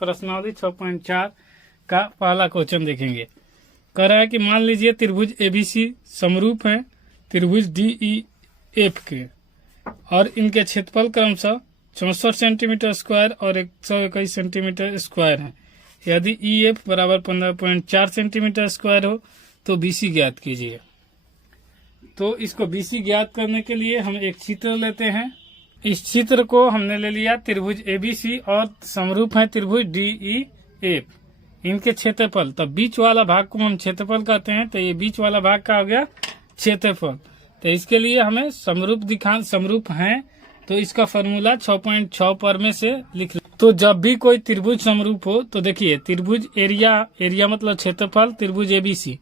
प्रश्नावली 6.4 का पहला क्वेश्चन देखेंगे। कह रहा है कि मान लीजिए त्रिभुज एबीसी समरूप है त्रिभुज डीईएफ के और इनके क्षेत्रफल क्रमशः 64 सेंटीमीटर स्क्वायर और 121 सेंटीमीटर स्क्वायर है। यदि ईएफ बराबर 15.4 सेंटीमीटर स्क्वायर हो तो बीसी ज्ञात कीजिए। तो इसको बीसी ज्ञात करने के लिए हम एक चित्र लेते हैं। इस चित्र को हमने ले लिया त्रिभुज एबीसी और समरूप है त्रिभुज डीईएफ, इनके क्षेत्रफल। तो बीच वाला भाग को हम क्षेत्रफल कहते हैं। तो ये बीच वाला भाग का हो गया क्षेत्रफल। तो इसके लिए हमें समरूप हैं तो इसका फॉर्मूला 6.6 पर में से लिख ले। तो जब भी कोई त्रिभुज समरूप हो तो देखिए त्रिभुज एरिया मतलब क्षेत्रफल त्रिभुज एबीसी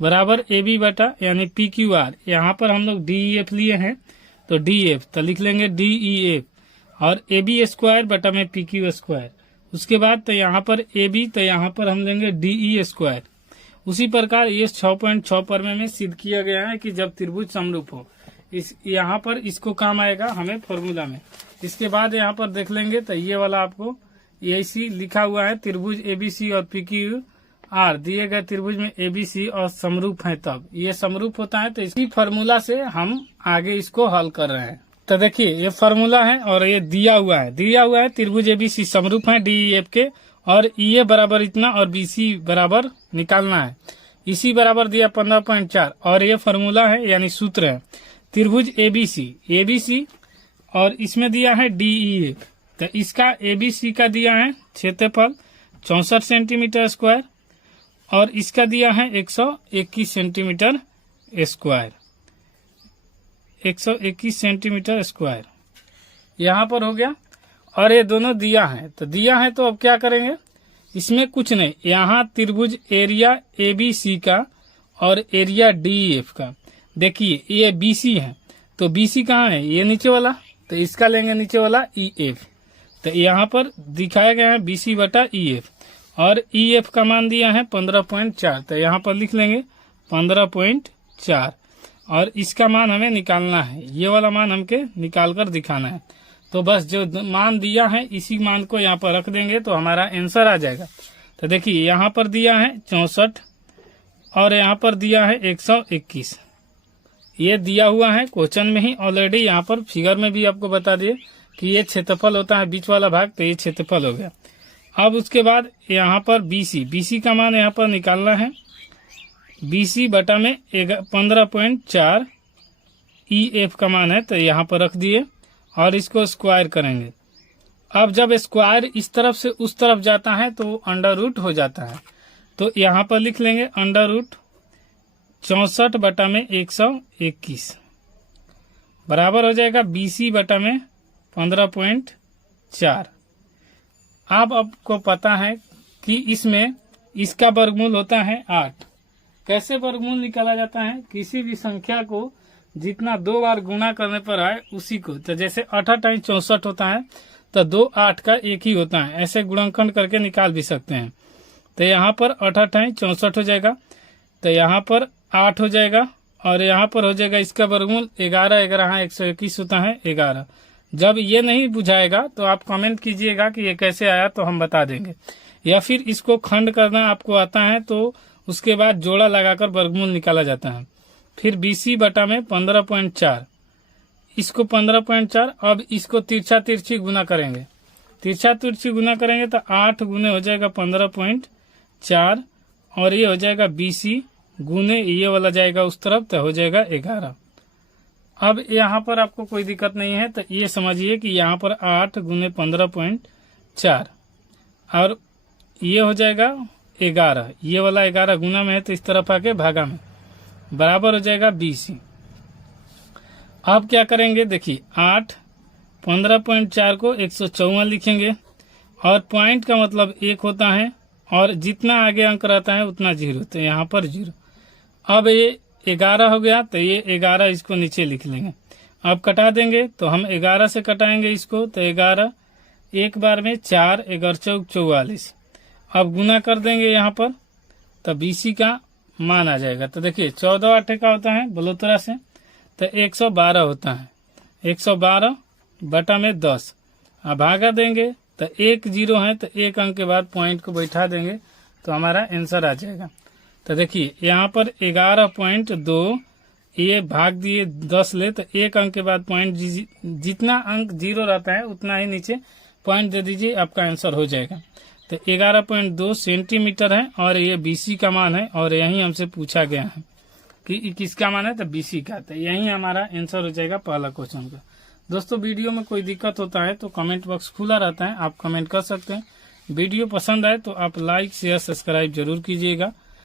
बराबर AB बटा यानी PQR। यहाँ पर हम लोग DEF लिए हैं तो DF तो लिख लेंगे DEF और AB स्क्वायर बटा में PQ स्क्वायर। उसके बाद तो यहाँ पर AB तो यहाँ पर हम लेंगे DE स्क्वायर। उसी प्रकार ये 6.6 पर में सिद्ध किया गया है कि जब त्रिभुज समरूप हो इस यहाँ पर इसको काम आएगा हमें फॉर्मूला में। इसके बाद यहाँ पर देख लेंगे तो ये वाला आपको ऐसी लिखा हुआ है त्रिभुज ABC और PQR दिए गए त्रिभुज में ABC और समरूप है तब ये समरूप होता है। तो इसी फॉर्मूला से हम आगे इसको हल कर रहे हैं। तो देखिए ये फॉर्मूला है और ये दिया हुआ है त्रिभुज ABC समरूप है DEF के और EA बराबर इतना और BC बराबर निकालना है। इसी बराबर दिया 15.4 और ये फॉर्मूला है यानी सूत्र है त्रिभुज ABC और इसमें दिया है DEF। तो इसका ABC का दिया है क्षेत्रफल 64 सेंटीमीटर स्क्वायर और इसका दिया है 121 सेंटीमीटर स्क्वायर। 121 सेंटीमीटर स्क्वायर यहाँ पर हो गया और ये दोनों दिया है तो अब क्या करेंगे, इसमें कुछ नहीं, यहाँ त्रिभुज एरिया ABC का और एरिया DEF का। देखिए ये BC है तो BC कहाँ है, ये नीचे वाला, तो इसका लेंगे नीचे वाला EF। तो यहाँ पर दिखाया गया है BC बटा EF और EF का मान दिया है 15.4। तो यहाँ पर लिख लेंगे 15.4 और इसका मान हमें निकालना है। ये वाला मान हमके निकाल कर दिखाना है। तो बस जो मान दिया है इसी मान को यहाँ पर रख देंगे तो हमारा आंसर आ जाएगा। तो देखिए यहाँ पर दिया है 64 और यहाँ पर दिया है 121। ये दिया हुआ है क्वेश्चन में ही ऑलरेडी, यहाँ पर फिगर में भी आपको बता दिए कि ये क्षेत्रफल होता है बीच वाला भाग, तो ये क्षेत्रफल हो गया। अब उसके बाद यहाँ पर BC का मान यहाँ पर निकालना है। BC बटा में 15.4 EF का मान है तो यहाँ पर रख दिए और इसको स्क्वायर करेंगे। अब जब स्क्वायर इस तरफ से उस तरफ जाता है तो अंडर रूट हो जाता है। तो यहाँ पर लिख लेंगे अंडर रूट 64 बटा में 121 बराबर हो जाएगा BC बटा में 15.4। अब आपको पता है कि इसमें इसका वर्गमूल होता है 8। कैसे वर्गमूल निकाला जाता है, किसी भी संख्या को जितना 2 बार गुना करने पर आए उसी को। तो जैसे 8 टाइम 64 होता है तो 2 8 का एक ही होता है, ऐसे गुणनखंड करके निकाल भी सकते हैं। तो यहाँ पर 8 टाइम 64 हो जाएगा तो यहाँ पर 8 हो जाएगा और यहाँ पर हो जाएगा इसका वर्गमूल 11। 121 होता है 11। जब ये नहीं बुझाएगा तो आप कमेंट कीजिएगा कि ये कैसे आया तो हम बता देंगे, या फिर इसको खंड करना आपको आता है तो उसके बाद जोड़ा लगाकर वर्गमूल निकाला जाता है। फिर BC बटा में 15.4, इसको 15.4। अब इसको तिरछा तिरछी गुना करेंगे, गुना करेंगे तो 8 गुने हो जाएगा 15.4 और ये हो जाएगा BC गुने ये वाला जाएगा उस तरफ तो हो जाएगा 11। अब यहाँ पर आपको कोई दिक्कत नहीं है तो ये समझिए कि यहाँ पर 8 गुने 15.4 और ये हो जाएगा 11। ये वाला 11 गुना में है तो इस तरफ आके भागा में बराबर हो जाएगा BC। अब क्या करेंगे, देखिए 8 15.4 को 154 लिखेंगे और पॉइंट का मतलब 1 होता है और जितना आगे अंक रहता है उतना 0, तो यहाँ पर 0। अब ये 11 हो गया तो ये 11 इसको नीचे लिख लेंगे। अब कटा देंगे तो हम 11 से कटाएंगे इसको तो 11 एक बार में 4 11 चौक 44। अब गुना कर देंगे यहाँ पर तो BC का मान आ जाएगा। तो देखिए 14 8 का होता है बलोतरा से तो 112 होता है। 112 बटा में 10 अब भागा देंगे तो 1 0 है तो 1 अंक के बाद पॉइंट को बैठा देंगे तो हमारा आंसर आ जाएगा। तो देखिए यहाँ पर 11.2 ये भाग दिए 10 ले तो 1 अंक के बाद पॉइंट जितना अंक 0 रहता है उतना ही नीचे पॉइंट दे दीजिए, आपका आंसर हो जाएगा। तो 11.2 सेंटीमीटर है और ये BC का मान है और यही हमसे पूछा गया है कि किसका मान है, तो BC का। तो यही हमारा आंसर हो जाएगा पहला क्वेश्चन का। दोस्तों वीडियो में कोई दिक्कत होता है तो कमेंट बॉक्स खुला रहता है, आप कमेंट कर सकते हैं। वीडियो पसंद आए तो आप लाइक शेयर सब्सक्राइब जरूर कीजिएगा।